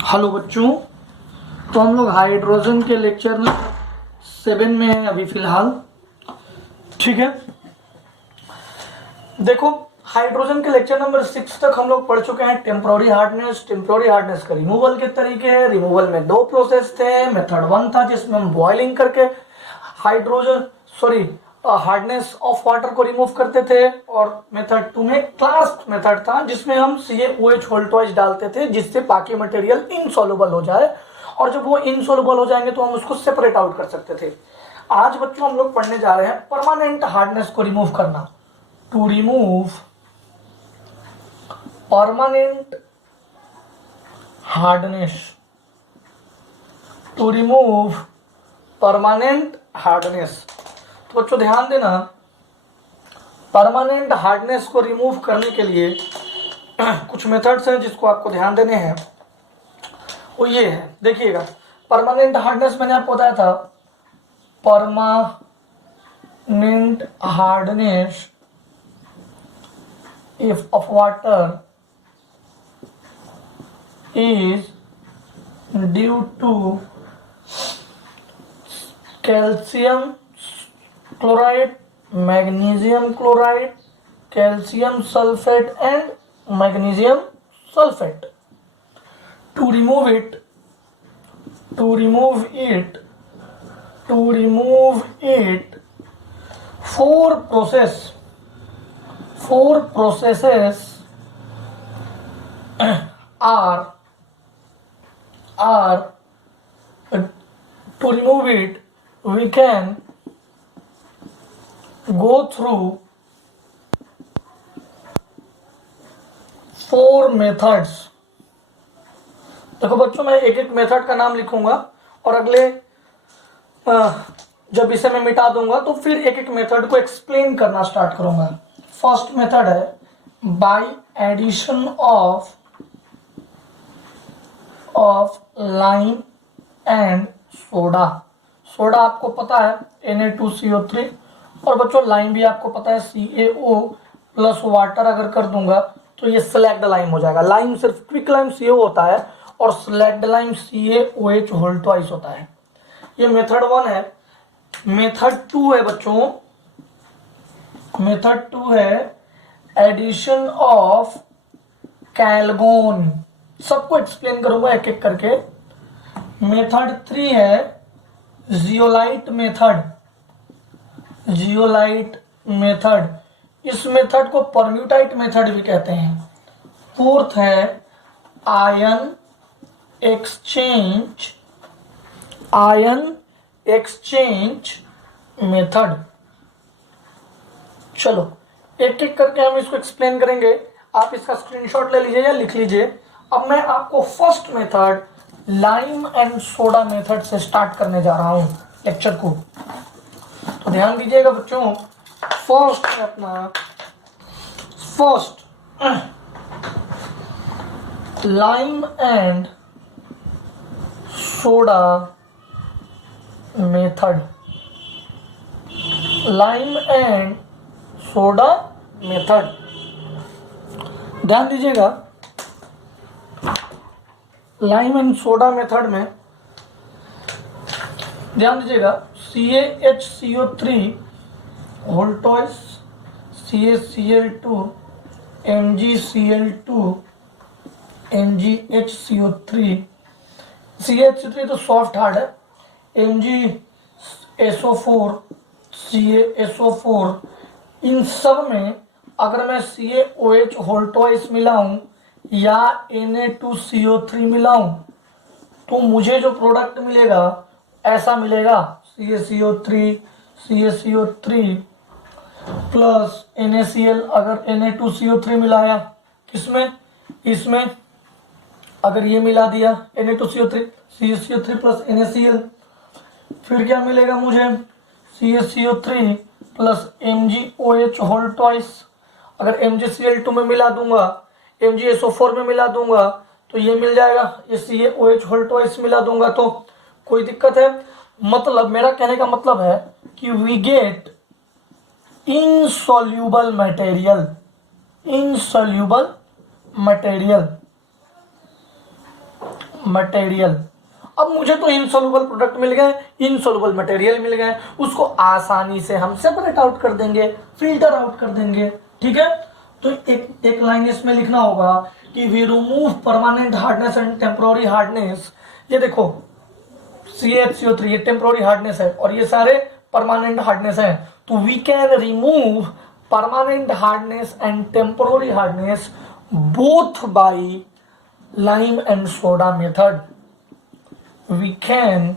Hello बच्चों। तो हम लोग हाइड्रोजन के लेक्चर में 7 में हैं अभी फिलहाल। ठीक है, देखो हाइड्रोजन के लेक्चर नंबर 6 तक हम लोग पढ़ चुके हैं। टेम्पोररी हार्डनेस, टेम्पोररी हार्डनेस के रिमूवल के तरीके हैं। रिमूवल में 2 प्रोसेस थे। मेथड 1 था जिसमें हम बॉइलिंग करके हार्डनेस ऑफ वाटर को रिमूव करते थे, और मेथड 2 में क्लास्प मेथड था जिसमें हम CaOH होल ट्वाइस डालते थे जिससे बाकी मटेरियल इनसॉल्युबल हो जाए, और जब वो इनसॉल्युबल हो जाएंगे तो हम उसको सेपरेट आउट कर सकते थे। आज बच्चों हम लोग पढ़ने जा रहे हैं परमानेंट हार्डनेस को रिमूव करना। To remove permanent hardness, to remove permanent hardness. तो बच्चों ध्यान देना, परमानेंट हार्डनेस को रिमूव करने के लिए कुछ मेथड्स हैं जिसको आपको ध्यान देने हैं। वो ये है, देखिएगा। परमानेंट हार्डनेस मैंने आपको बताया था, permanent hardness if of water is due to calcium chloride, magnesium chloride, calcium sulfate and magnesium sulfate. To remove it, four processes are to remove it, we can go through 4 methods। देखो बच्चों, मैं एक एक method का नाम लिखूंगा और अगले जब इसे मैं मिटा दूंगा तो फिर एक एक मेथड को एक्सप्लेन करना स्टार्ट करूंगा। फर्स्ट मेथड है by addition of lime and soda. Soda आपको पता है Na2CO3, और बच्चों लाइम भी आपको पता है CaO प्लस वाटर अगर कर दूंगा तो ये स्लैग्ड लाइम हो जाएगा। लाइम सिर्फ क्विक लाइम CO होता है और slaked lime CaOH whole twice होता है। ये मेथड 1 है। मेथड 2 है बच्चों, मेथड 2 है एडिशन ऑफ कैलगोन। सबको एक्सप्लेन करूंगा एक एक करके। मेथड 3 है जियोलाइट मेथड। इस मेथड को परम्यूटाइट मेथड भी कहते हैं। फोर्थ है आयन एक्सचेंज मेथड। चलो एक एक करके हम इसको एक्सप्लेन करेंगे। आप इसका स्क्रीनशॉट ले लीजिए या लिख लीजिए। अब मैं आपको first method lime and soda method से स्टार्ट करने जा रहा हूं लेक्चर को, तो ध्यान दीजिएगा बच्चों। फर्स्ट है अपना lime and soda method. Lime and soda method, ध्यान दीजिएगा। लाइम एंड सोडा मेथड में ध्यान दीजिएगा, CaHCO3 whole twice, CaCl2, MgCl2, MgHCO3। CaHCO3 तो सॉफ्ट हार्ड है, MgSO4, CaSO4। इन सब में अगर मैं CaOH होल ट्वाइस मिलाऊं या Na2CO3 मिलाऊं तो मुझे जो प्रोडक्ट मिलेगा ऐसा मिलेगा, CaCO3 प्लस NaCl। अगर Na2CO3 मिलाया किसमें, इसमें अगर ये मिला दिया Na2CO3, CaCO3 प्लस NaCl, फिर क्या मिलेगा मुझे, CaCO3 plus MgOH whole twice. अगर MgCl2 में मिला दूंगा, MgSO4 में मिला दूंगा तो ये मिल जाएगा, ये CaOH होल ट्वाइस मिला दूंगा तो कोई दिक्कत है। मतलब मेरा कहने का मतलब है कि we get insoluble material material. अब मुझे तो इनसॉल्युबल प्रोडक्ट मिल गए, इनसॉल्युबल मटेरियल मिल गए, उसको आसानी से हम सेपरेट आउट कर देंगे, फिल्टर आउट कर देंगे। ठीक है, तो एक लाइन इसमें लिखना होगा कि we remove permanent hardness and temporary hardness. ये देखो CaHCO3 ये टेम्पोररी हार्डनेस है और ये सारे परमानेंट हार्डनेस है, तो we can remove permanent hardness and temporary hardness both by lime and soda method. We can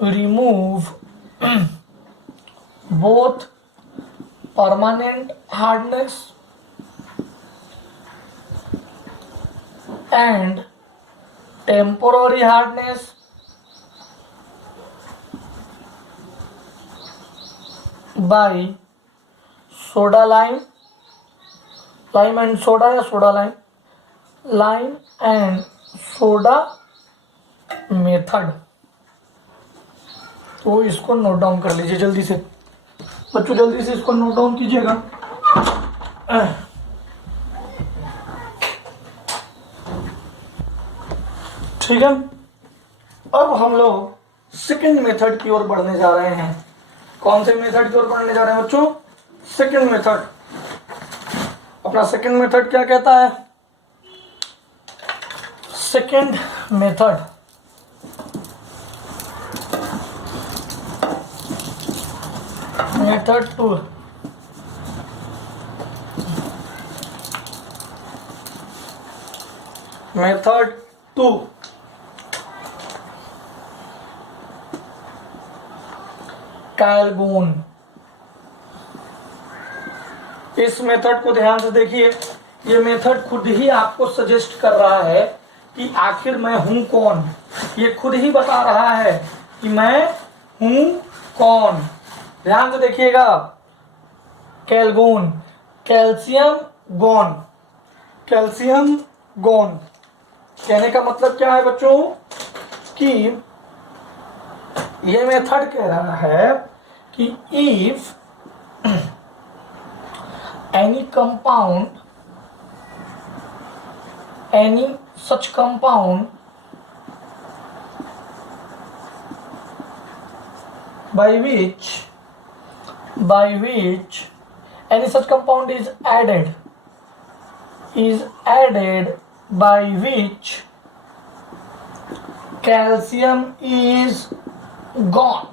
remove both permanent hardness and temporary hardness by soda lime and soda या soda lime and soda method. तो इसको note down कर लीजिए जल्दी से बच्चों, जल्दी से इसको नोट डाउन कीजिएगा। ठीक है, अब हम लोग सेकंड मेथड की ओर बढ़ने जा रहे हैं। कौन से मेथड की ओर बढ़ने जा रहे हैं बच्चों? Second method. अपना सेकंड मेथड क्या कहता है? Second method method 2 method 2 कैल्गोन। इस मेथड को ध्यान से देखिए, ये मेथड खुद ही आपको सजेस्ट कर रहा है कि आखिर मैं हूं कौन। ये खुद ही बता रहा है कि मैं हूं कौन। ध्यान से देखिएगा, कैल्गोन, कैल्शियम गोन, कैल्शियम गोन कहने का मतलब क्या है बच्चों? कि ये मेथड कह रहा है कि if any compound, any such compound by which any such compound is added by which calcium is gone।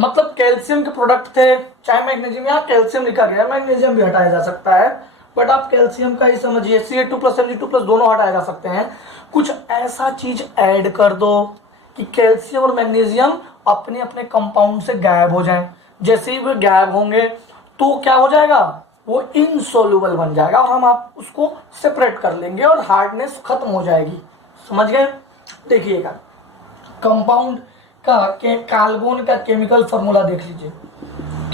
मतलब कैल्शियम के प्रोडक्ट थे, चाहे मैग्नीशियम, यहाँ कैल्शियम लिखा गया, मैग्नीशियम भी हटाया जा सकता है, बट आप कैल्शियम का ही समझिए, Ca2+ Mg2+ दोनों हटाए जा सकते हैं। कुछ ऐसा चीज ऐड कर दो कि कैल्शियम और मैग्नीशियम अपने अपने कंपाउंड से गायब हो जाएं। जैसे ही वे गायब होंगे तो क्या हो जाएगा? वो इनसॉल्युबल बन जाएगा और हम आप उसको सेपरेट कर लेंगे और हार्डनेस खत्म हो जाएगी। समझ गए? देखिएगा, कंपाउंड का कैल्गोन का केमिकल फॉर्मूला देख लीजिए।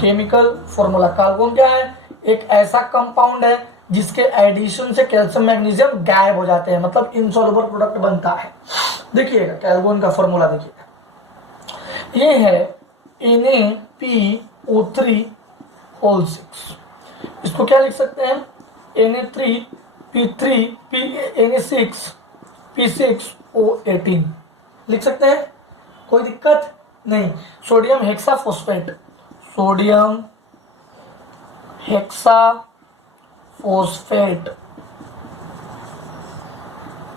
केमिकल फॉर्मूला, कैल्गोन क्या है? एक ऐसा कंपाउंड है जिसके एडिशन से कैल्शियम मैग्नीशियम गायब हो जाते हैं, मतलब इनसॉल्युबल प्रोडक्ट बनता है। देखिएगा कैल्गोन का फॉर्मूला देखिएगा, ये है Na3PO3 इसको क्या लिख सकते हैं? Na3P6P6O18 लिख सकते हैं, कोई दिक्कत नहीं। Sodium hexaphosphate, sodium hexaphosphate.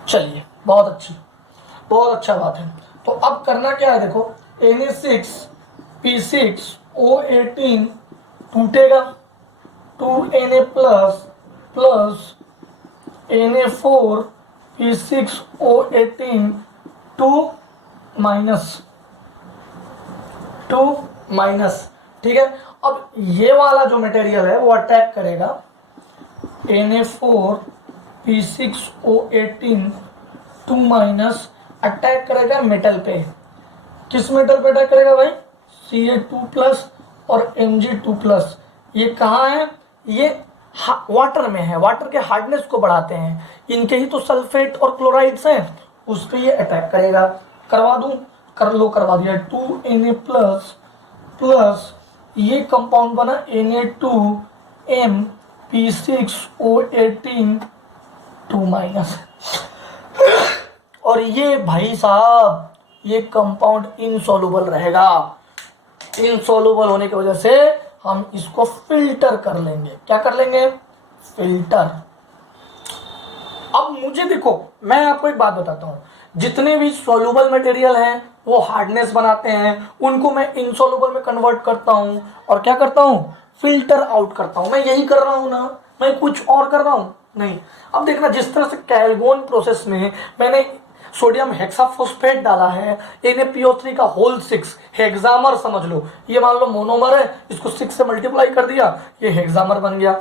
चलिए, बहुत अच्छा बात है। तो अब करना क्या है? देखो, Na6P6O18 टूटेगा, 2Na प्लस Na4P6O18 2 माइनस। ठीक है, अब ये वाला जो मटेरियल है वो अटैक करेगा Na4P6O18 2 अटैक करेगा मेटल पे। किस मेटल पे अटैक करेगा भाई? Ca2+ और Mg2+। ये कहाँ है? ये वाटर में है, वाटर के हार्डनेस को बढ़ाते हैं। इनके ही तो सल्फेट और क्लोराइड्स हैं, उस पर ये अटैक करेगा। करवा दूं? करवा दिया। 2Na प्लस ये कंपाउंड बना Na2MP6O18 2 माइनस। और ये भाई साहब ये कंपाउंड इनसॉल्युबल रहेगा। इनसॉल्युबल होने की वजह से हम इसको फिल्टर कर लेंगे। क्या कर लेंगे? फिल्टर। अब मुझे देखो, मैं आपको एक बात बताता हूं, जितने भी सॉल्युबल मटेरियल हैं वो हार्डनेस बनाते हैं, उनको मैं इनसॉल्युबल में कन्वर्ट करता हूं और क्या करता हूं? फिल्टर आउट करता हूं। मैं यही कर रहा हूं ना, मैं कुछ और कर रहा हूं? नहीं। अब देखना, जिस तरह से कैल्गोन प्रोसेस में मैंने सोडियम हेक्साफॉस्फेट डाला है, NaPO3 का होल 6 हेक्सामर समझ लो, ये मान लो मोनोमर है, इसको 6 से मल्टीप्लाई कर दिया, ये हेक्सामर बन गया।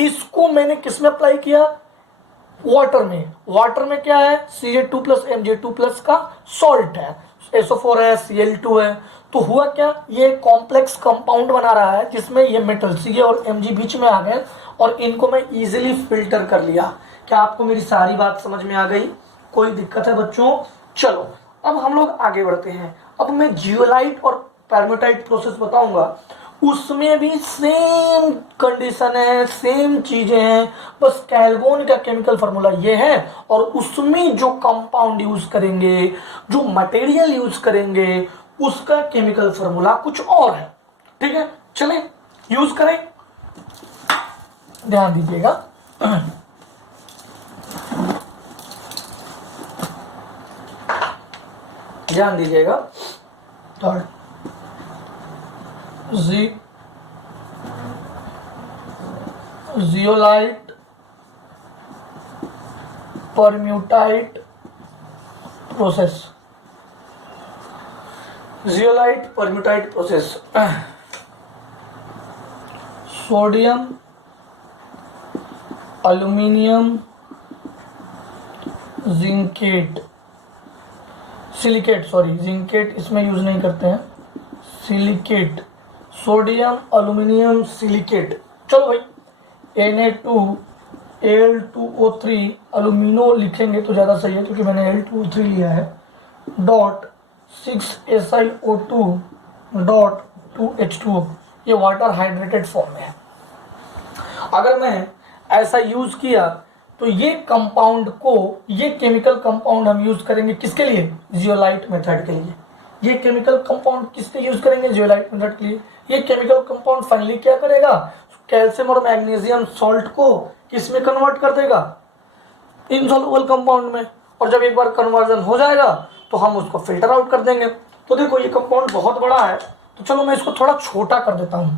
इसको मैंने किस में अप्लाई किया? वाटर में। वाटर में क्या है? Ca2 प्लस Mg2 प्लस का सॉल्ट है, SO4 है, Cl2 है। तो हुआ क्या? ये कॉम्प्लेक्स कंपाउंड बना रहा है जिसमें ये मेटल Ca और Mg बीच में आ गए और इनको मैं इजीली फिल्टर कर लिया। क्या आपको मेरी सारी बात समझ में आ गई? कोई दिक्कत है बच्चों? चलो अब हम लोग आगे बढ़ते हैं। अब मैं जियोलाइट और पेर्मिटाइट प्रोसेस बताऊंगा, उसमें भी सेम कंडीशन है, सेम चीजें हैं, बस कैल्गोन का केमिकल फॉर्मूला ये है और उसमें जो कंपाउंड यूज करेंगे, जो मटेरियल यूज करेंगे, उसका केमिकल फॉर्मूला कुछ और है। ठीक है, चलें यूज करें। ध्यान दीजिएगा, ध्यान दीजिएगा। Third zeolite permutite process. Zeolite permutite process, sodium aluminium zincate, silicate, sorry zincate इसमें यूज नहीं करते हैं, सिलिकेट, सोडियम एल्यूमिनियम सिलिकेट। चलो भाई, Na2Al2O3, एल्यूमिनो लिखेंगे तो ज़्यादा सही है क्योंकि मैंने Al2O3 लिया है, डॉट 6SiO2 डॉट 2H2O। ये वाटर हाइड्रेटेड फॉर्म में है। अगर मैं ऐसा यूज किया तो ये कंपाउंड को, ये केमिकल कंपाउंड हम यूज करेंगे किसके लिए? जियोलाइट मेथड के लिए। ये केमिकल कंपाउंड किसके यूज करेंगे? जियोलाइट मेथड के लिए। ये केमिकल कंपाउंड फाइनली क्या करेगा? कैल्शियम और मैग्नीशियम सॉल्ट को किस में कन्वर्ट कर देगा? इनसॉल्युबल कंपाउंड में। और जब एक बार कन्वर्जन हो जाएगा तो हम उसको फिल्टर आउट कर देंगे। तो देखो ये कंपाउंड बहुत बड़ा है, तो चलो मैं इसको थोड़ा छोटा कर देता हूं।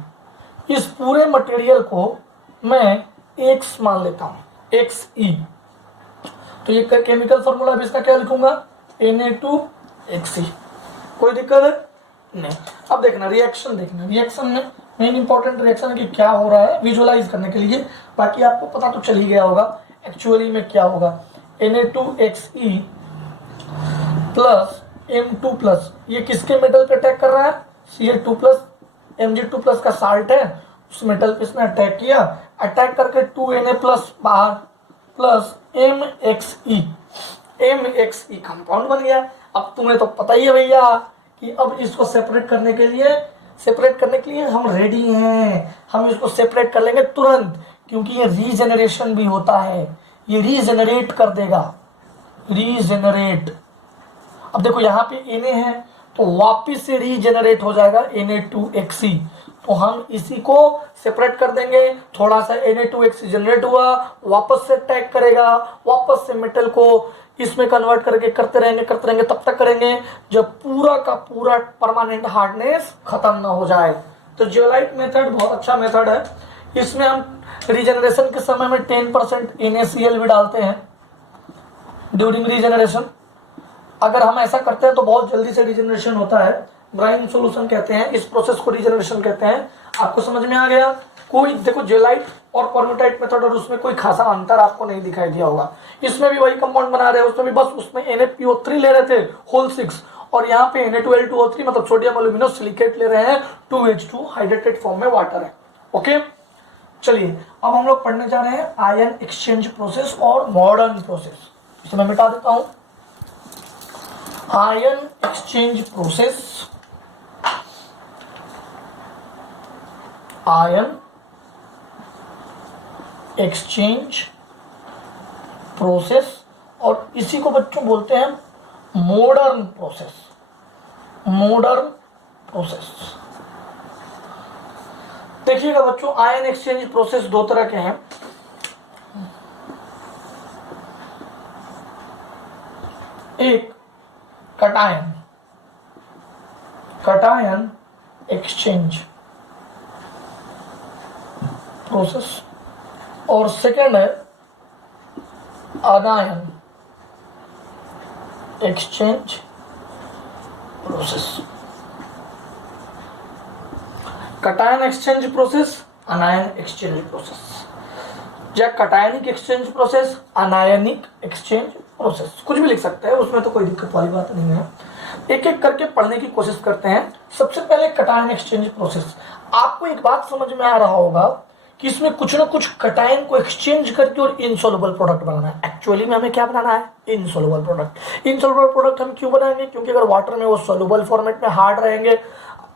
इस पूरे मटेरियल को मैं X मान लेता हूं, XE। तो ये केमिकल फॉर्मूला अब इसका क्या लिखूंगा? Na2XE। कोई दिक्कत है? नहीं। अब देखना रिएक्शन, देखना रिएक्शन में मेन इंपॉर्टेंट रिएक्शन है कि क्या हो रहा है विजुअलाइज करने के लिए, बाकी आपको पता तो चल ही गया होगा एक्चुअली में क्या होगा। Na2XE प्लस M2 प्लस, ये किसके मेटल पे अटैक कर रहा है? Cl2 प्लस Mg2 प्लस का साल्ट है, उस मेटल पे इसने अटैक किया, अटैक करके 2Na प्लस बाहर प्लस MXE कंपाउंड बन गया। अब तुम्हें तो पता ही है भैया कि अब इसको सेपरेट करने के लिए हम रेडी हैं। हम इसको सेपरेट कर लेंगे तुरंत, क्योंकि ये रीजेनरेशन भी होता है, ये रीजेनरेट कर देगा, रीजेनरेट। अब देखो यहाँ पे Na है तो वापिस से रीजेनरेट हो जाएगा Na2XE। तो हम इसी को सेपरेट कर देंगे, थोड़ा सा Na2XE जनरेट हुआ, वापस से अटैक करेगा, वापस से मेटल को इसमें कन्वर्ट करके करते रहेंगे तब तक करेंगे जब पूरा का पूरा परमानेंट हार्डनेस खत्म ना हो जाए। तो जियोलाइट मेथड बहुत अच्छा मेथड है। इसमें हम रीजनरेशन के समय में 10% NaCl भी डालते हैं ड्यूरिंग रीजनरेशन। अगर हम ऐसा करते हैं तो बहुत जल्दी से रीजनरेशन होता है, ब्राइन सॉल्यूशन कहते हैं इस प्रोसेस को, रीजनरेशन कहते हैं। आपको समझ में आ गया? कोई देखो जियोलाइट और परम्यूटाइट मेथड और उसमें कोई खासा अंतर आपको नहीं दिखाई दिया होगा। इसमें भी वही कंपाउंड बना रहे हैं, उसमें भी बस उसमें NaPO3 ले रहे थे होल 6 और यहाँ पे Na2Al2O3 मतलब सोडियम एल्यूमिनो सिलिकेट ले रहे हैं, 2H2 हाइड्रेटेड फॉर्म में वाटर है। ओके, चलिए अब हम लोग पढ़ने जा रहे हैं आयन एक्सचेंज प्रोसेस और मॉडर्न प्रोसेस। इसे मैं मिटा देता हूं। Ion exchange process, ion exchange process और इसी को बच्चों बोलते हैं मॉडर्न प्रोसेस। Modern process. देखिएगा बच्चों, आयन एक्सचेंज प्रोसेस दो तरह के हैं। एक कटायन, कटायन एक्सचेंज प्रोसेस, और सेकेंड है anion exchange process. Cation exchange process, anion exchange process, या cationic exchange process, anionic exchange process, कुछ भी लिख सकते हैं, उसमें तो कोई दिक्कत वाली बात नहीं है। एक एक करके पढ़ने की कोशिश करते हैं। सबसे पहले कटायन एक्सचेंज प्रोसेस। आपको एक बात समझ में आ रहा होगा कि इसमें कुछ ना कुछ कटायन को एक्सचेंज करके और इनसॉल्युबल प्रोडक्ट बनाना है। एक्चुअली में हमें क्या बनाना है? Insoluble product. इनसॉल्युबल प्रोडक्ट हम क्यों बनाएंगे? क्योंकि अगर वाटर में वो सॉल्युबल फॉर्मेट में हार्ड रहेंगे,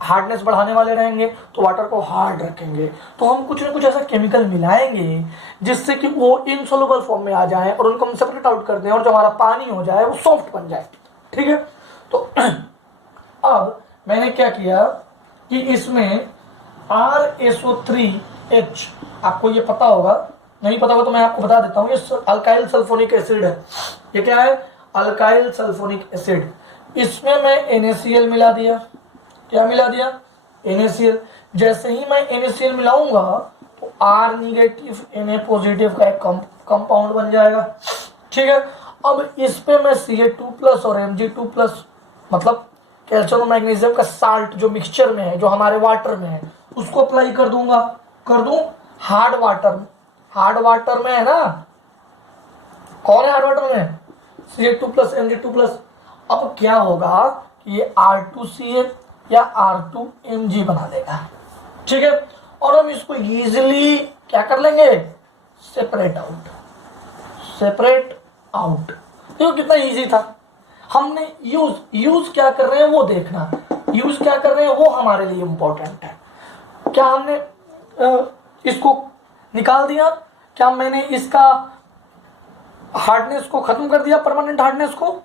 हार्डनेस बढ़ाने वाले रहेंगे, तो वाटर को हार्ड रखेंगे, तो हम कुछ ना कुछ ऐसा केमिकल मिलाएंगे जिससे कि वो इनसॉल्युबल फॉर्म में आ जाए और उनको हम सेपरेट आउट कर दें और जो हमारा पानी हो जाए वो सॉफ्ट बन जाए। ठीक है, तो अब मैंने क्या किया कि इसमें RSO3H, आपको ये पता होगा, नहीं पता होगा तो मैं आपको बता देता हूँ, ये अल्काइल सल्फोनिक एसिड है। ये क्या है? Alkyl sulphonic acid. इसमें मैं NaCl मिला दिया। क्या मिला दिया? NaCl। जैसे ही मैं NaCl मिलाऊंगा तो R निगेटिव Na पॉजिटिव का एक कंपाउंड बन जाएगा। ठीक है, अब इस पे मैं Ca2+ और Mg2+, मतलब कैल्शियम और मैग्नीशियम का साल्ट जो मिक्सचर में है, जो हमारे वाटर में है, उसको अप्लाई कर दूंगा। कर दूं हार्ड वाटर में। हार्ड वाटर में है ना, कौन है हार्ड वाटर में? Ca2+ Mg2+। अब क्या होगा कि ये R2Cl या R2Mg बना देगा। ठीक है, और हम इसको इजीली क्या कर लेंगे? Separate out. Separate out. देखो कितना इजी था। हमने यूज क्या कर रहे हैं वो देखना, यूज क्या कर रहे हैं वो हमारे लिए इंपॉर्टेंट है। क्या हमने इसको निकाल दिया? क्या मैंने इसका हार्डनेस को खत्म कर दिया, परमानेंट हार्डनेस को?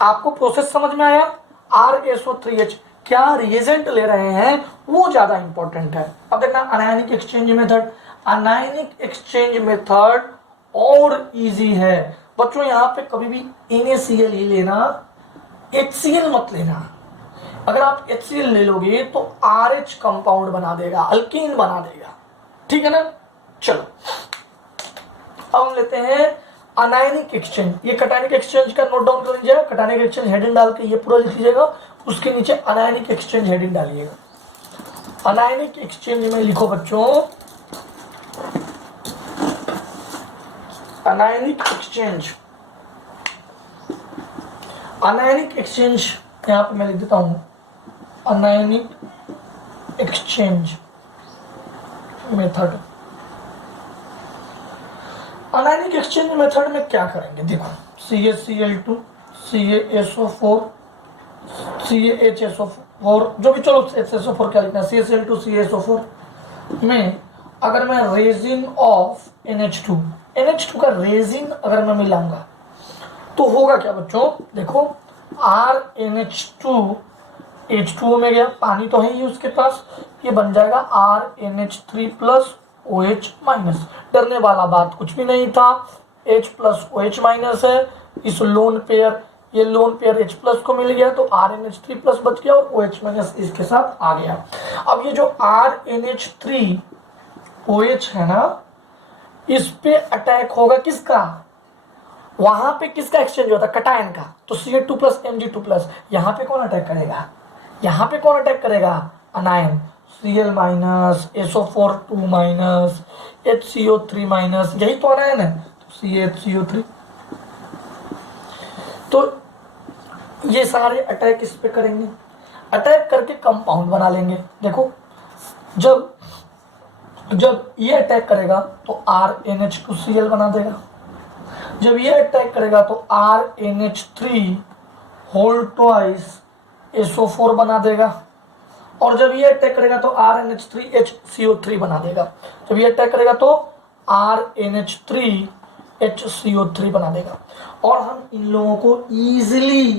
आपको प्रोसेस समझ में आया? RSO3H क्या रिएजेंट ले रहे हैं वो ज्यादा इंपॉर्टेंट है। अब देखना anionic exchange method. Anionic exchange method और इजी है बच्चों। यहाँ पे कभी भी NaCl ही लेना, HCl मत लेना। अगर आप HCl ले लोगे तो RH कंपाउंड बना देगा, अल्कीन बना देगा। ठीक है ना? चलो अब हम लेते हैं अनायनिक एक्सचेंज। ये कटायनिक एक्सचेंज का नोट डाउन कर लीजिएगा। कटायनिक एक्सचेंज हेडिंग डाल के ये पूरा लिख लीजिएगा, उसके नीचे अनायनिक एक्सचेंज हेडिंग डालिएगा। अनायनिक एक्सचेंज में लिखो बच्चों, अनायनिक एक्सचेंज। अनायनिक एक्सचेंज यहां पे मैं लिख देता हूं, anionic exchange method. Anionic exchange method में क्या करेंगे? देखो CaCl2 CaSO4 CaHSO4, जो भी, चलो HSO4 क्या लिखना है, CaCl2 CaSO4 में अगर मैं रेजिन ऑफ NH2 का रेजिन अगर मैं मिलाऊंगा तो होगा क्या बच्चों? देखो RNH2 H2O में गया, पानी तो है ही उसके पास, ये बन जाएगा RNH3+ OH-। डरने वाला बात कुछ भी नहीं था, H+ OH- है। इस लोन पेयर, ये लोन पेयर H+ को मिल गया तो RNH3+ बच गया और OH- इसके साथ आ गया। अब ये जो RNH3 OH है ना, इस पे अटैक होगा किसका? वहां पे किसका एक्सचेंज होता है? कटायन का। तो Ca2+ Mg2+। यहाँ पे कौन अटैक करेगा? यहाँ पे कौन अटैक करेगा? अनायन। Cl-, SO4 2-, HCO3-, यही तो अनायन है, तो CaHCO3। तो ये सारे अटैक इस पे करेंगे, अटैक करके कंपाउंड बना लेंगे। देखो जब ये अटैक करेगा तो RNH2Cl बना देगा, जब ये अटैक करेगा तो RNH3 होल ट्वाइस SO4 बना देगा, और जब ये अटैक करेगा तो RNH3HCO3 बना देगा। जब ये अटैक करेगा तो RNH3 HCO3 बना देगा। और हम इन लोगों को इजीली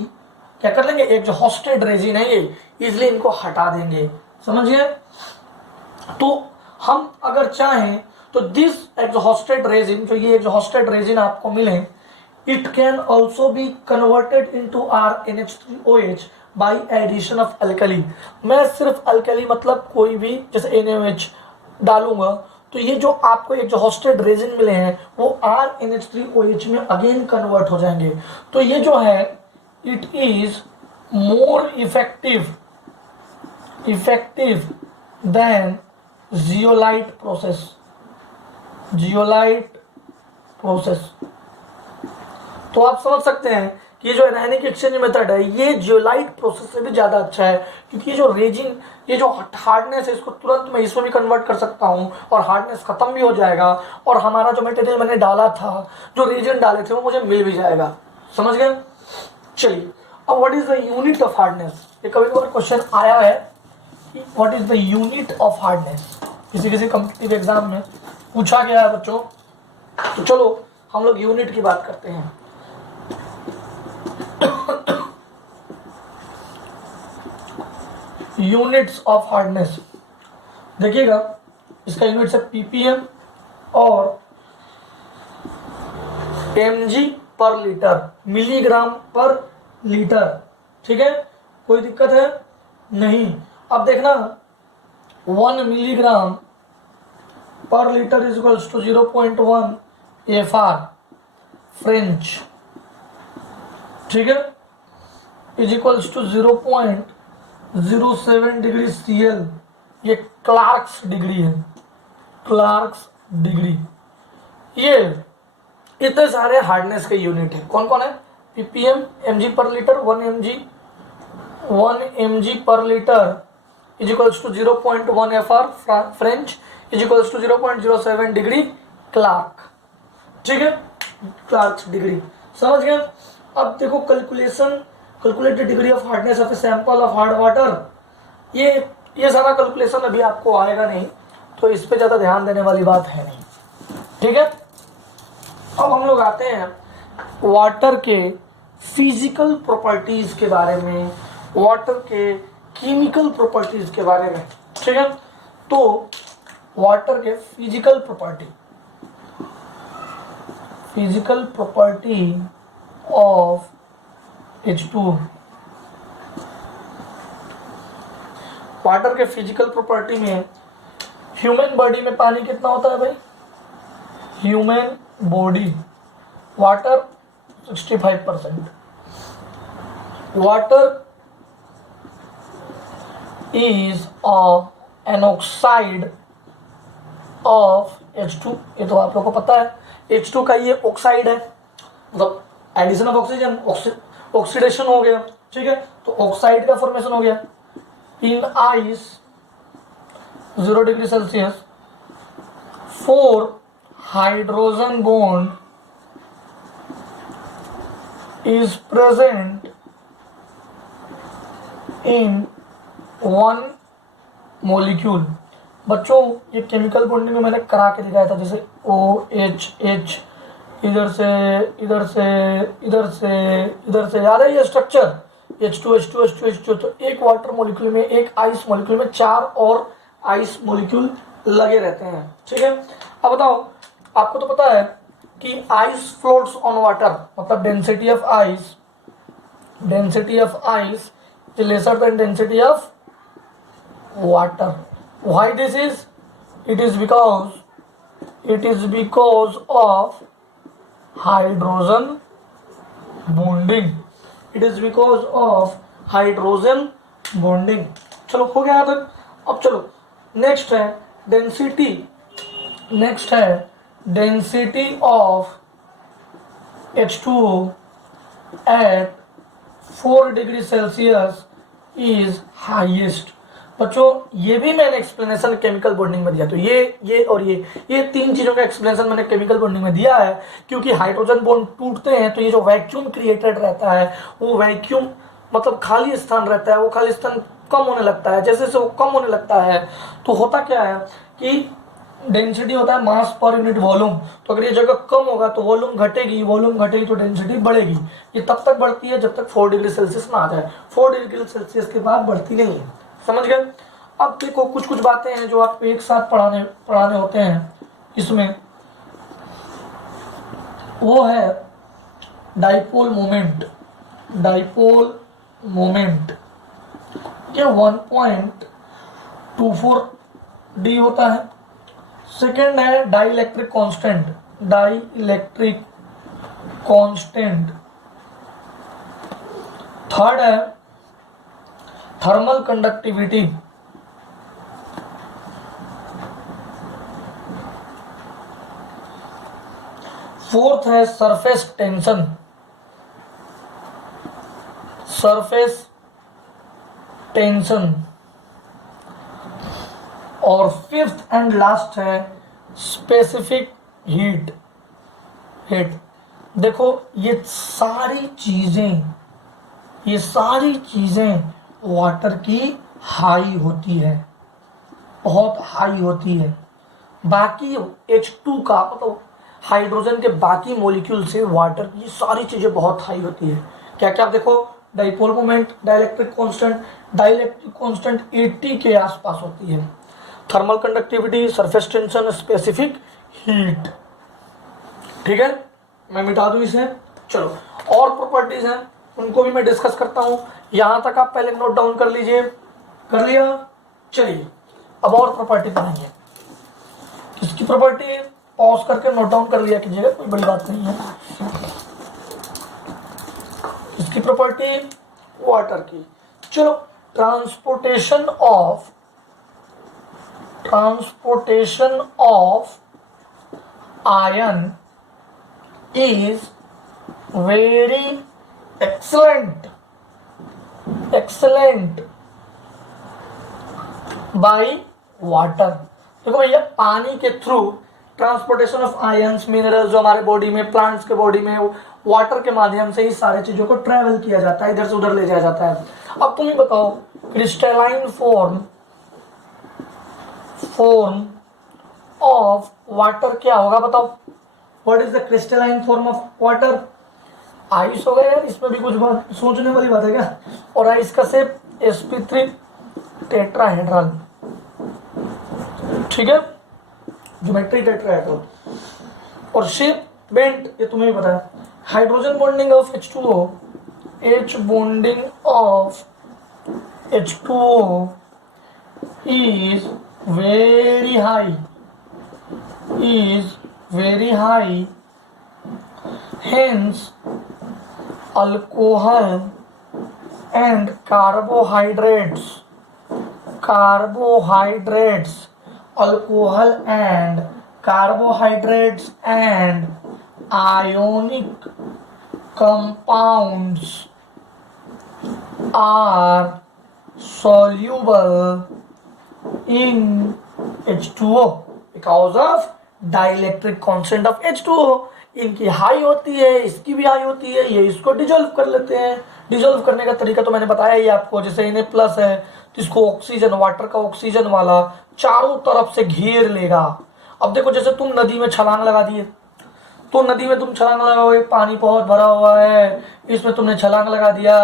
क्या कर लेंगे, एग्जॉस्टेड रेजिन है ये, इजीली इनको हटा देंगे, समझिए। तो हम अगर चाहें तो दिस एग्जॉस्टेड रेजिन, जो ये एग्जॉस्टेड रेजिन आपको मिले, it can also be converted into RNH3OH by addition of alkali. मैं सिर्फ अल्कली मतलब कोई भी जैसे NaOH डालूंगा तो ये जो आपको एग्जॉस्टेड रेजिन मिले हैं वो RNH3OH में अगेन कन्वर्ट हो जाएंगे। तो ये जो है it is more effective than zeolite process. तो आप समझ सकते हैं कि ये जो एनायनिक एक्सचेंज मेथड है ये जियोलाइट प्रोसेस से भी ज़्यादा अच्छा है, क्योंकि ये जो रेजिन, ये जो हार्डनेस है इसको तुरंत मैं इसमें भी कन्वर्ट कर सकता हूँ और हार्डनेस खत्म भी हो जाएगा, और हमारा जो मटेरियल मैंने डाला था, जो रेजिन डाले थे वो मुझे मिल भी जाएगा, समझ गए। चलिए अब what is the unit of hardness, ये कभी कभार क्वेश्चन आया है कि what is the unit of hardness, किसी कॉम्पिटिटिव एग्जाम में पूछा गया है बच्चों। तो चलो हम लोग यूनिट की बात करते हैं। यूनिट्स ऑफ हार्डनेस देखिएगा, इसका यूनिट्स है ppm और mg per litre, milligram per litre, ठीक है, कोई दिक्कत है नहीं। अब देखना 1 milligram per litre is equals to 0.1 FR French, ठीक है, is equals to 0.07 degree CL, ये क्लार्क्स डिग्री है, क्लार्क्स डिग्री। ये इतने सारे हार्डनेस के यूनिट है, कौन कौन है, ppm, mg per litre, 1 mg per litre is equals to 0.1 FR French is equals to 0.07 degree Clark, ठीक है, क्लार्क्स डिग्री, समझ गए। अब देखो calculate the degree of hardness of a sample of hard water, ये सारा कैलकुलेशन अभी आपको आएगा नहीं, तो इस पे ज़्यादा ध्यान देने वाली बात है नहीं, ठीक है। अब हम लोग आते हैं वाटर के फिजिकल प्रॉपर्टीज के बारे में, वाटर के केमिकल प्रॉपर्टीज के बारे में, ठीक है। तो वाटर के physical property of H2O। Water के फिजिकल प्रॉपर्टी में ह्यूमन बॉडी में पानी कितना होता है भाई, human body water 65%, water is an oxide of H2, ये तो आप लोगों को पता है, H2 का ये ऑक्साइड है, मतलब एडिशन ऑफ ऑक्सीजन, ऑक्सीडेशन हो गया, ठीक है, तो ऑक्साइड का फॉर्मेशन हो गया। In ice 0 degree celsius 4 hydrogen bond is present in 1 molecule। बच्चों ये केमिकल बॉन्डिंग में मैंने करा के दिखाया था, जैसे OH इधर से इधर से इधर से इधर से, याद है ये स्ट्रक्चर H2H2H2H2। तो एक वाटर मॉलिक्यूल में, एक आइस मॉलिक्यूल में 4 और आइस मॉलिक्यूल लगे रहते हैं, ठीक है। अब बताओ, आपको तो पता है कि आइस फ्लोट्स ऑन वाटर, मतलब density of ice is lesser than density of water. Why this is, it is because of hydrogen bonding, चलो हो गया तक। अब चलो नेक्स्ट है density of H2O at 4 degree Celsius is highest. बच्चों ये भी मैंने एक्सप्लेनेशन केमिकल बॉन्डिंग में दिया, तो ये और ये 3 चीजों का एक्सप्लेनेशन मैंने केमिकल बॉन्डिंग में दिया है, क्योंकि हाइड्रोजन बॉन्ड टूटते हैं तो ये जो वैक्यूम क्रिएटेड रहता है, वो वैक्यूम मतलब खाली स्थान रहता है, वो खाली स्थान कम होने लगता है, जैसे जैसे वो कम होने लगता है तो होता क्या है कि डेंसिटी होता है मास पर यूनिट वॉल्यूम। तो अगर ये जगह कम होगा तो वॉल्यूम घटेगी तो डेंसिटी बढ़ेगी। ये तब तक बढ़ती है जब तक 4 डिग्री सेल्सियस ना आ जाए। 4 डिग्री सेल्सियस के बाद बढ़ती नहीं है। समझ गए? अब देखो कुछ कुछ बातें हैं जो आपको एक साथ पढ़ाने होते हैं इसमें। वो है डाइपोल मोमेंट। ये 1.24 डी होता है। सेकेंड है डाइलेक्ट्रिक कांस्टेंट। थर्ड है थर्मल कंडक्टिविटी। फोर्थ है सरफेस टेंशन। और फिफ्थ एंड लास्ट है स्पेसिफिक हीट। देखो ये सारी चीजें वाटर की हाई होती है, बहुत हाई होती है। बाकी H2 का मतलब हाइड्रोजन के बाकी मॉलिक्यूल से वाटर की सारी चीजें बहुत हाई होती है। क्या क्या? देखो डाइपोल मोमेंट, डाइलेक्ट्रिक कांस्टेंट 80 के आसपास होती है। Thermal conductivity, surface tension, specific heat. ठीक है, मैं मिटा दूं इसे। चलो और प्रॉपर्टीज हैं उनको भी मैं डिस्कस करता हूं। यहां तक आप पहले नोट डाउन कर लीजिए। कर लिया? चलिए अब और प्रॉपर्टी बनाइए। इसकी प्रॉपर्टी पॉज करके नोट डाउन कर लिया कीजिएगा, कोई बड़ी बात नहीं है। इसकी प्रॉपर्टी वाटर की। चलो transportation of ion is very excellent by water. देखो भैया पानी के through transportation of ions, minerals जो हमारे बॉडी में, प्लांट्स के बॉडी में, वाटर के माध्यम से ही सारी चीजों को ट्रेवल किया जाता है, इधर से उधर ले जाया जाता है। अब तुम ही बताओ क्रिस्टलाइन फॉर्म ऑफ वाटर क्या होगा? बताओ what is the crystalline form of water? Ice हो गया यार, इसमें भी कुछ बात सोचने वाली बात है क्या? और आइस का शेप sp3 टेट्राहेड्रल। ठीक है, ज्योमेट्री टेट्राहेड्रल। और शेप बेंट, ये तुम्हें भी पता है। Hydrogen bonding of H2O, H bonding of H2O is very high, hence alcohol and carbohydrates, alcohol and carbohydrates and ionic compounds are soluble in H2O because of dielectric constant of H2O। इनकी high होती है, इसकी भी high होती है, ये इसको dissolve कर लेते हैं। डिजोल्व करने का तरीका तो मैंने बताया ही आपको। जैसे Na प्लस है तो इसको ऑक्सीजन, वाटर का ऑक्सीजन वाला चारों तरफ से घेर लेगा। अब देखो जैसे तुम नदी में छलांग लगा दिए, तो नदी में तुम छलांग लगाओगे, पानी बहुत भरा हुआ है, इसमें तुमने छलांग लगा दिया।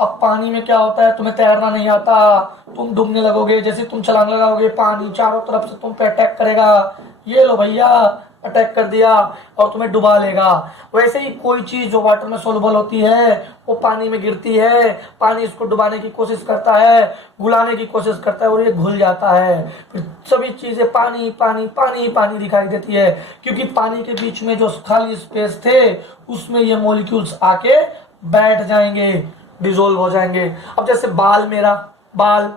अब पानी में क्या होता है, तुम्हें तैरना नहीं आता, तुम डूबने लगोगे। जैसे तुम छलांग लगाओगे पानी चारों तरफ से तुम पे अटैक करेगा, ये लो भैया अटैक कर दिया और तुम्हें डुबा लेगा। वैसे ही कोई चीज जो वाटर में सोलबल होती है वो पानी में गिरती है, पानी इसको डुबाने की कोशिश करता है, घुलाने की कोशिश करता है और ये घुल जाता है। फिर सभी चीजें पानी पानी पानी पानी दिखाई देती है, क्योंकि पानी के बीच में जो खाली स्पेस थे उसमें ये मॉलिक्यूल्स आके बैठ जाएंगे, डिसॉल्व हो जाएंगे। अब जैसे मेरा बाल,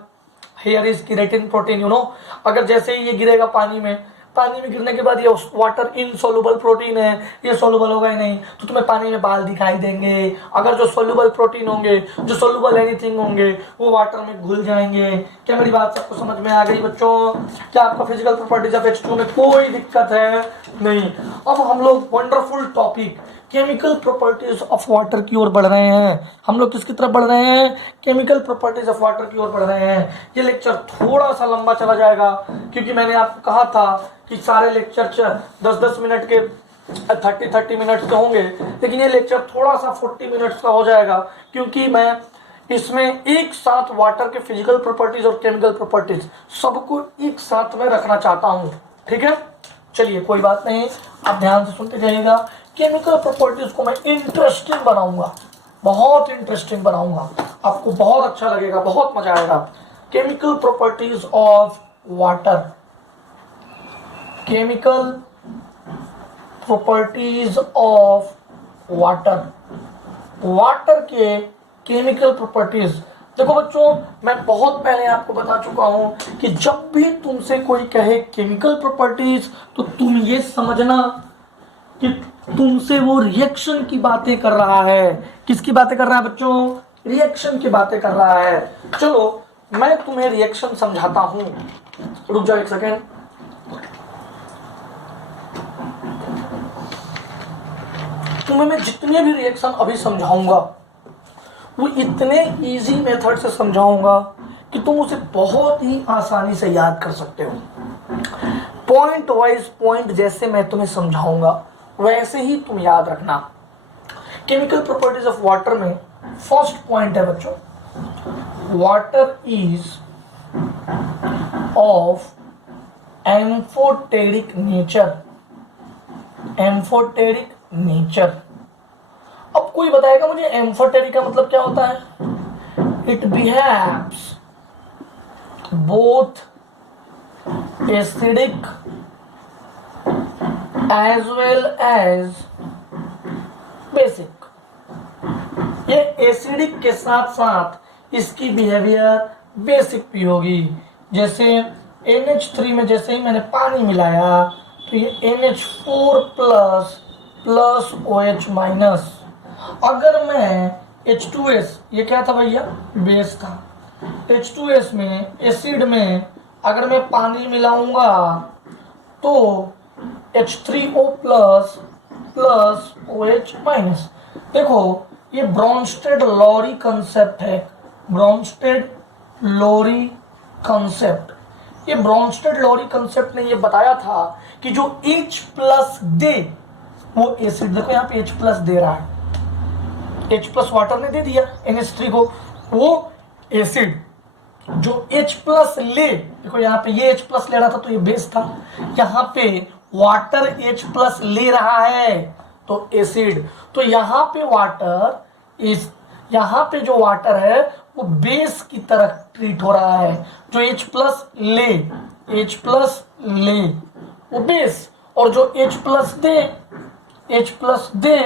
हेयर इज केराटिन प्रोटीन, अगर जैसे ही ये गिरेगा पानी में गिरने के बाद ये वाटर इनसोल्युबल प्रोटीन है, ये सोल्युबल होगा ही नहीं, तो तुम्हें पानी में बाल दिखाई देंगे। अगर जो सोल्युबल प्रोटीन होंगे, जो सोल्युबल एनीथिंग होंगे, वो वाटर में घुल जाएंगे। क्या मेरी बात सबको समझ में आ गई बच्चों? क्या आपका फिजिकल प्रॉपर्टीज ऑफ H2 में कोई दिक्कत है? नहीं। अब हम लोग wonderful topic chemical properties of water की ओर बढ़ रहे हैं। हम लोग किसकी तरफ बढ़ रहे हैं? केमिकल प्रॉपर्टीज ऑफ वाटर की ओर बढ़ रहे हैं। ये लेक्चर थोड़ा सा लंबा चला जाएगा क्योंकि मैंने आपको कहा था कि सारे लेक्चर 10-10 मिनट के 30-30 मिनट्स के होंगे, लेकिन ये लेक्चर थोड़ा सा 40 मिनट्स का हो जाएगा क्योंकि मैं इसमें एक साथ वाटर के फिजिकल प्रॉपर्टीज और केमिकल प्रॉपर्टीज सबको एक साथ में रखना चाहता हूं। ठीक है, चलिए कोई बात नहीं, आप ध्यान से सुनते जाइएगा। केमिकल प्रॉपर्टीज को मैं इंटरेस्टिंग बनाऊंगा, बहुत इंटरेस्टिंग बनाऊंगा, आपको बहुत अच्छा लगेगा, बहुत मजा आएगा। Chemical properties of water, chemical properties of water, water के केमिकल प्रॉपर्टीज। देखो बच्चों, मैं बहुत पहले आपको बता चुका हूं कि जब भी तुमसे कोई कहे केमिकल प्रॉपर्टीज तो तुम ये समझना कि तुमसे वो रिएक्शन की बातें कर रहा है। किसकी बातें कर रहा है बच्चों? रिएक्शन की बातें कर रहा है। चलो मैं तुम्हें रिएक्शन समझाता हूं, रुक जाओ एक सेकेंड। तुम्हें मैं जितने भी रिएक्शन अभी समझाऊंगा वो इतने इजी मेथड से समझाऊंगा कि तुम उसे बहुत ही आसानी से याद कर सकते हो। पॉइंट वाइज पॉइंट जैसे मैं तुम्हें समझाऊंगा वैसे ही तुम याद रखना। केमिकल प्रॉपर्टीज ऑफ वाटर में फर्स्ट पॉइंट है बच्चों, water is of amphoteric nature, amphoteric nature. अब कोई बताएगा मुझे एम्फोटेरिक का मतलब क्या होता है? It behaves both acidic as well as basic. ये एसिडिक के साथ साथ इसकी बिहेवियर बेसिक भी होगी। जैसे NH3 में जैसे ही मैंने पानी मिलाया तो ये NH4 प्लस OH माइनस। अगर मैं H2S, ये क्या था भैया? बेस था। H2S में, एसिड में अगर मैं पानी मिलाऊंगा तो H3O प्लस OH माइनस। देखो ये ब्रॉन्स्टेड-लॉरी कंसेप्ट है, ब्रॉन्स्टेड-लॉरी कंसेप्ट। ये ब्रॉन्स्टेड-लॉरी कंसेप्ट ने ये बताया था कि जो H प्लस दे वो एसिड, देखो यहाँ पे H प्लस दे रहा है, H प्लस वाटर ने दे दिया NH3 को, वो एसिड जो H प्लस ले, देखो यहाँ पे ये H प्लस ले रहा था तो ये बेस था, यहाँ पे वाटर H प्लस ले रहा है तो एसिड। तो यहाँ पे वाटर इस, यहाँ पे जो वाटर है वो बेस की तरह ट्रीट हो रहा है। जो H प्लस ले वो बेस, और जो H प्लस दे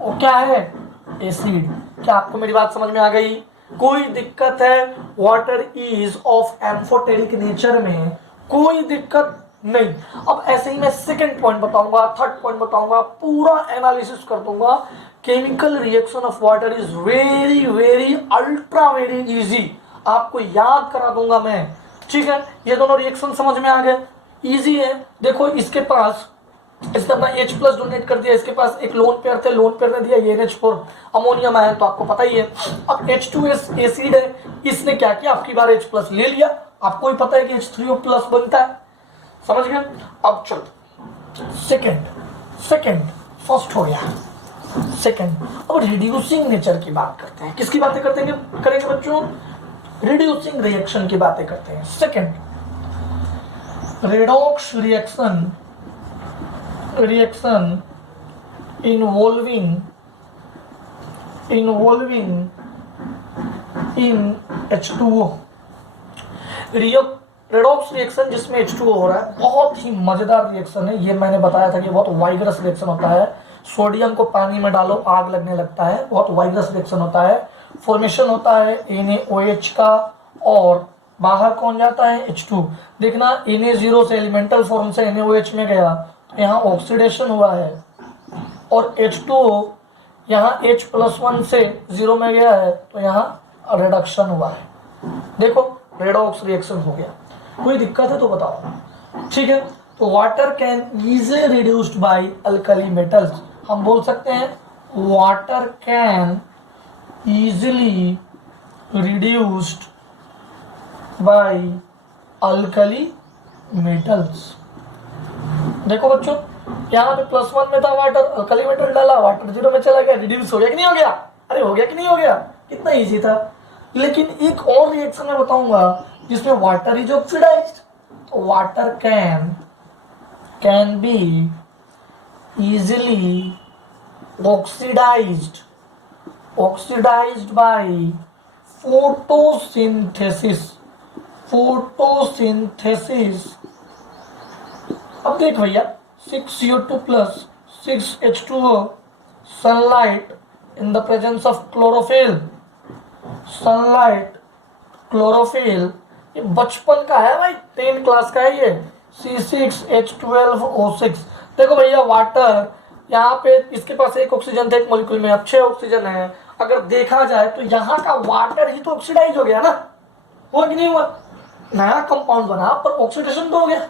वो क्या है? एसिड। क्या आपको मेरी बात समझ में आ गई? कोई दिक्कत है? Water is of amphoteric nature में कोई दिक्कत नहीं। अब ऐसे ही मैं सेकंड पॉइंट बताऊंगा, थर्ड पॉइंट बताऊंगा, पूरा एनालिसिस कर दूंगा। Chemical reaction of water is very very ultra very easy, आपको याद करा दूंगा मैं। ठीक है, ये दोनों रिएक्शन समझ में आ गए, इजी है। देखो इसके पास, इसने अपना H प्लस डोनेट कर दिया, इसके पास एक लोन पेयर थे, लोन पेयर ने दिया ये NH4 अमोनियम आयन, तो आपको पता ही है। अब H2S एसिड है, इसने क्या किया? आपकी बार H प्लस ले लिया, आपको ही पता है कि H3O प्लस बनता है, समझ गए? अब चलो सेकंड, फर्स्ट हो गया, सेकंड। अब रिड्यूसिंग नेचर की बात करते हैं। किसकी बातें करेंगे बच्चों? रिड्यूसिंग रिएक्शन की बातें करते हैं। Second, redox reaction involving in H2O। Redox reaction जिसमें H2O हो रहा है, बहुत ही मजेदार रिएक्शन है। ये मैंने बताया था कि बहुत वाइगरस रिएक्शन होता है। सोडियम को पानी में डालो आग लगने लगता है, बहुत वाइगरस रिएक्शन होता है। फॉर्मेशन होता है NaOH का और बाहर कौन जाता है? H2। देखना Na0 से एलिमेंटल फॉर्म से NaOH में गया तो यहाँ ऑक्सीडेशन हुआ है, और H2O यहाँ H+1 से 0 में गया है तो यहाँ रिडक्शन हुआ है। देखो रेडॉक्स रिएक्शन हो गया। कोई दिक्कत है तो बताओ। ठीक है, तो water can easily reduced by alkali metals. हम बोल सकते हैं water can easily reduced by alkali metals। देखो बच्चों, यहाँ पे +1 में था वाटर, अल्कली मेटल डाला, वाटर 0 में चला गया, रिड्यूस हो गया कि नहीं हो गया? अरे हो गया कि नहीं हो गया? कितना इजी था। लेकिन एक और रिएक्शन मैं बताऊंगा जिसमें water is oxidized. Water can be easily oxidized by photosynthesis। अब देख भैया, 6CO2 plus 6H2O, sunlight in the presence of chlorophyll, ये बचपन का है भाई, 10 क्लास का है ये। C6H12O6। देखो भैया, वाटर यहाँ पे इसके पास एक ऑक्सीजन था एक मॉलिक्यूल में, अब 6 ऑक्सीजन है। अगर देखा जाए तो यहाँ का वाटर ही तो ऑक्सीडाइज हो गया ना, हुआ कि नहीं हुआ? नया कंपाउंड बना पर ऑक्सीडेशन तो हो गया।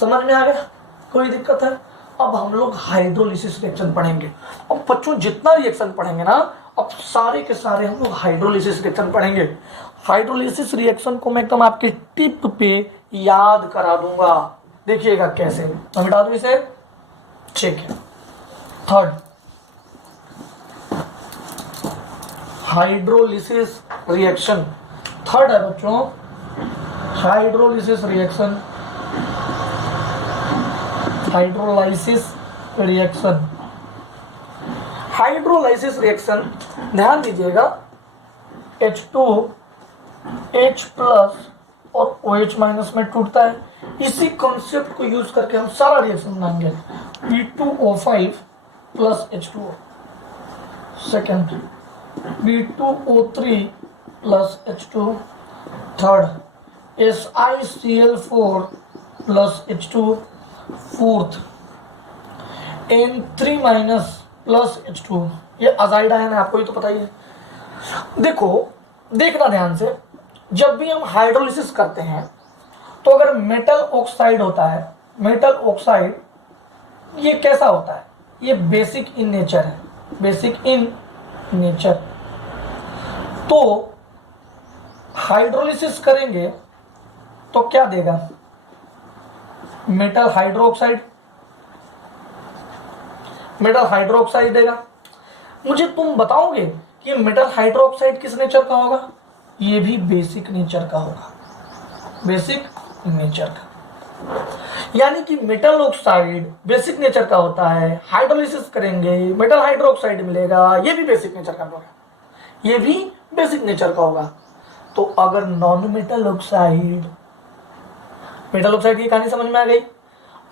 समझ में आ गया? कोई दिक्कत है? अब हम लोग हाइड्रोलिसिस रिएक्शन पढ़ेंगे। अब बच्चों जितना रिएक्शन पढ़ेंगे ना, अब सारे के सारे हम लोग हाइड्रोलिसिस रिएक्शन पढ़ेंगे। हाइड्रोलिसिस रिएक्शन को मैं एकदम आपके टिप पे याद करा दूंगा, देखिएगा कैसे। मैं मिटा दूं इसे, ठीक है। Third, hydrolysis reaction. थर्ड है बच्चों हाइड्रोलिसिस रिएक्शन। हाइड्रोलाइसिस रिएक्शन ध्यान दीजिएगा, H2H प्लस और OH माइनस में टूटता है। इसी कॉन्सेप्ट को यूज करके हम सारा रिएक्शन बनाएंगे। B2O5 plus H2O, second B2O3 plus H2, third SiCl4 plus H2, fourth N3 minus plus H2। ये अजाइड आयन है, आपको ही तो पता ही है। देखो, देखना ध्यान से, जब भी हम हाइड्रोलिसिस करते हैं तो अगर मेटल ऑक्साइड होता है, मेटल ऑक्साइड ये कैसा होता है? ये बेसिक इन नेचर है, बेसिक इन नेचर। तो हाइड्रोलिसिस करेंगे तो क्या देगा? मेटल हाइड्रोक्साइड देगा। मुझे तुम बताओगे कि मेटल हाइड्रोक्साइड किस नेचर का होगा? ये भी बेसिक नेचर का होगा, बेसिक नेचर का। यानी कि मेटल ऑक्साइड बेसिक नेचर का होता है, हाइड्रोलिसिस करेंगे मेटल हाइड्रोक्साइड मिलेगा, ये भी बेसिक नेचर का होगा, ये भी बेसिक नेचर का होगा। तो अगर नॉन मेटल ऑक्साइड की कहानी समझ में आ गई।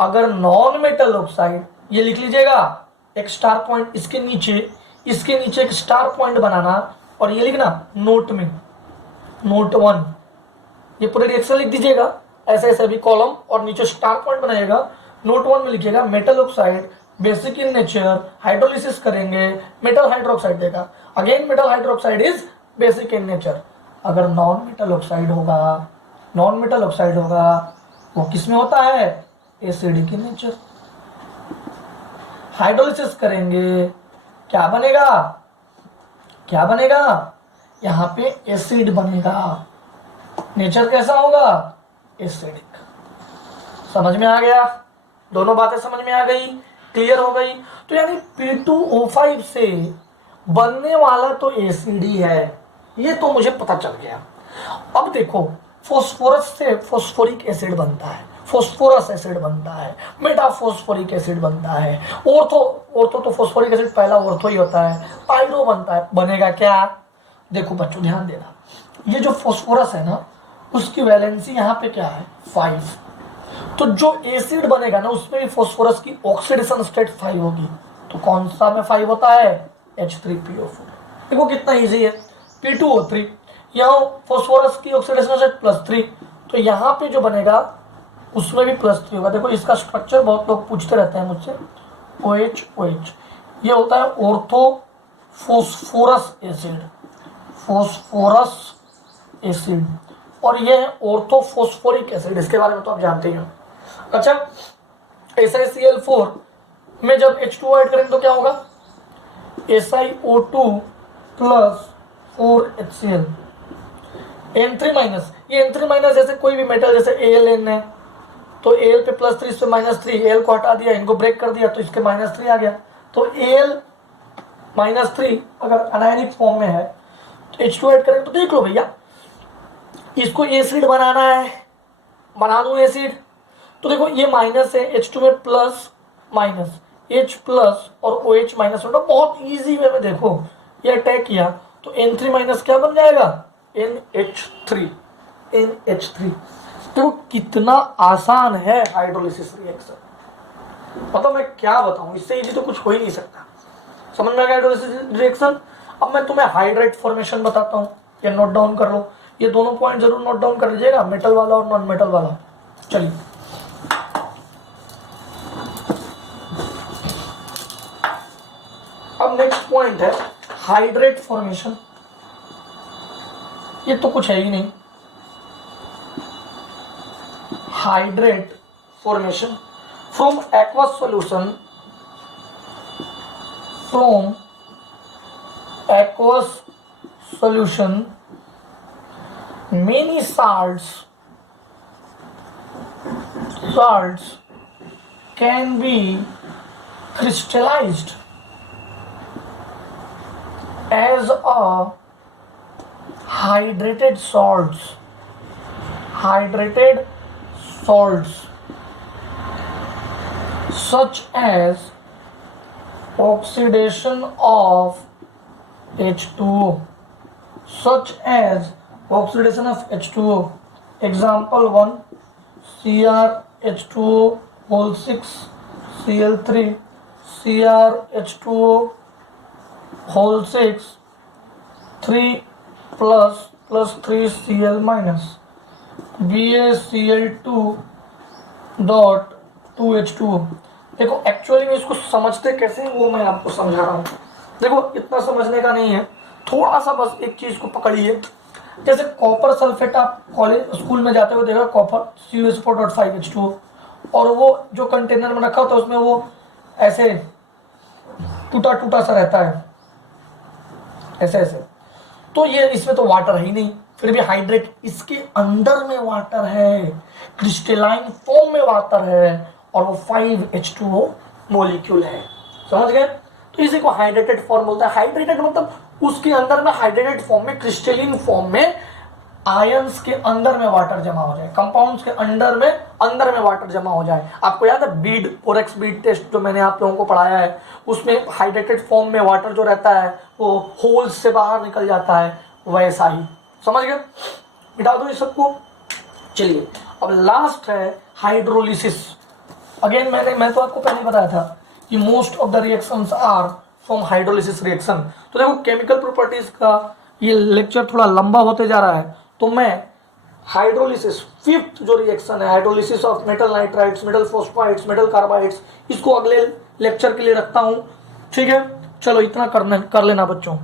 अगर नॉन मेटल ऑक्साइड, ये लिख लीजिएगा एक स्टार पॉइंट, इसके नीचे एक स्टार पॉइंट बनाना और ये लिखना नोट में, नोट 1। ये पूरे रिएक्शन लिख दीजिएगा ऐसे ऐसे भी कॉलम, और नीचे स्टार पॉइंट बनाइएगा। नोट 1 में लिखिएगा metal oxide basic in nature, hydrolysis करेंगे मेटल हाइड्रोक्साइड देगा। Again metal hydroxide is basic in nature. अगर नॉन मेटल ऑक्साइड होगा वो किसमें होता है? Acidic in nature. हाइड्रोलिसिस करेंगे क्या बनेगा? यहाँ पे एसिड बनेगा। नेचर कैसा होगा? एसिडिक। समझ में आ गया? दोनों बातें समझ में आ गई, क्लियर हो गई? तो यानी P2O5 से बनने वाला तो एसिड ही है, ये तो मुझे पता चल गया। अब देखो, फॉस्फोरस से फॉस्फोरिक एसिड बनता है, फॉस्फोरस एसिड बनता है, मेटाफॉस्फोरिक एसिड बनता है, ऑर्थो तो फॉस्फोरिक एसिड पहला ऑर्थो ही होता है, पायरो बनता है। बनेगा क्या? देखो बच्चों ध्यान देना, ये जो फॉस्फोरस है ना, उसकी वैलेंसी यहाँ पे क्या है? 5। तो जो एसिड बनेगा ना, उसमें भी फॉस्फोरस की ऑक्सीडेशन स्टेट 5 होगी। तो कौन सा में 5 होता है? H3PO4। देखो कितना इजी है। P2O3, यहाँ फॉस्फोरस की ऑक्सीडेशन स्टेट +3, तो यहाँ पे जो बनेगा उसमें भी +3 होगा। देखो इसका स्ट्रक्चर बहुत लोग पूछते रहते हैं मुझसे, OH। ये होता है ऑर्थो फॉस्फोरस एसिड, और ये है ऑर्थो फॉस्फोरिक एसिड। इसके बारे में तो आप जानते ही हो। अच्छा, SiCl4 में जब H2O ऐड करेंगे तो क्या होगा? SiO2 plus 4HCl। N3 minus, ये N3 माइनस जैसे कोई भी मेटल जैसे AlN है तो Al पे +3 इससे -3, Al को हटा दिया, इनको ब्रेक कर दिया तो इसके -3 आ गया। तो Al -3 अगर अनायनिक फॉर्म में है तो H2 ऐड करेंगे तो देख लो भैया, इसको एसिड बनाना है, बना दूं एसिड। तो देखो ये माइनस है, H2 में प्लस माइनस, H प्लस और OH माइनस होना बहुत इजी वे में देखो ये अटैक किया तो N3 माइनस क्या बन जाएगा, NH3। देखो कितना आसान है हाइड्रोलिसिस रिएक्शन, मतलब मैं क्या बताऊं, इससे इजी तो कुछ हो ही नहीं सकता। समझ में आ गया हाइड्रोलिसिस रिएक्शन। अब मैं तुम्हें हाइड्रेट फॉर्मेशन बताता हूं, ये नोट डाउन कर लो, ये दोनों पॉइंट जरूर नोट डाउन कर लीजिएगा, मेटल वाला और नॉन मेटल वाला। चलिए अब नेक्स्ट पॉइंट है हाइड्रेट फॉर्मेशन। ये तो कुछ है ही नहीं, hydrate formation from aqueous solution, many salts can be crystallized as a hydrated salts such as oxidation of H2O, example 1 CrH2O whole 6 Cl3, CrH2O whole 6 3 plus 3 Cl minus, BaCl2 dot 2H2O। देखो actually में इसको समझते कैसे हैं वो मैं आपको समझा रहा हूँ। देखो इतना समझने का नहीं है, थोड़ा सा बस एक चीज को पकड़िए। जैसे कॉपर सल्फेट आप कॉलेज स्कूल में जाते हुए देखा, कॉपर CuSO4.5H2O, और वो जो कंटेनर में रखा होता है उसमें वो ऐसे टूटा टूटा सा रहता है, ऐसे ऐसे। तो ये इसमें तो वाटर है ही नहीं, फिर भी हाइड्रेट, इसके अंदर में वाटर है, क्रिस्टलाइन फॉर्म में वाटर है और वो 5H2O मॉलिक्यूल है। समझ गए? तो इसी को हाइड्रेटेड फॉर्म बोलता है। हाइड्रेटेड मतलब उसके अंदर में हाइड्रेटेड फॉर्म में, क्रिस्टलिन फॉर्म में, आयंस के अंदर में वाटर जमा हो जाए, कंपाउंड्स के अंदर में वाटर जमा हो जाए। आपको याद है बीड, पोरेक्स बीड टेस्ट जो मैंने आप लोगों को पढ़ाया है, उसमें हाइड्रेटेड फॉर्म में वाटर जो रहता है वो होल्स से बाहर निकल जाता है, वैसा ही। समझ गए? मिटा दो इस सबको। चलिए अब लास्ट है हाइड्रोलिसिस। अगेन मैं तो आपको पहले बताया था कि most of the reactions are from hydrolysis reaction. तो देखो केमिकल प्रॉपर्टीज का ये लेक्चर थोड़ा लंबा होते जा रहा है, तो मैं हाइड्रोलिसिस, फिफ्थ जो रिएक्शन है, hydrolysis of metal nitrides, metal phosphides, metal carbides, इसको अगले लेक्चर के लिए रखता हूं। ठीक है, चलो इतना कर लेना बच्चों।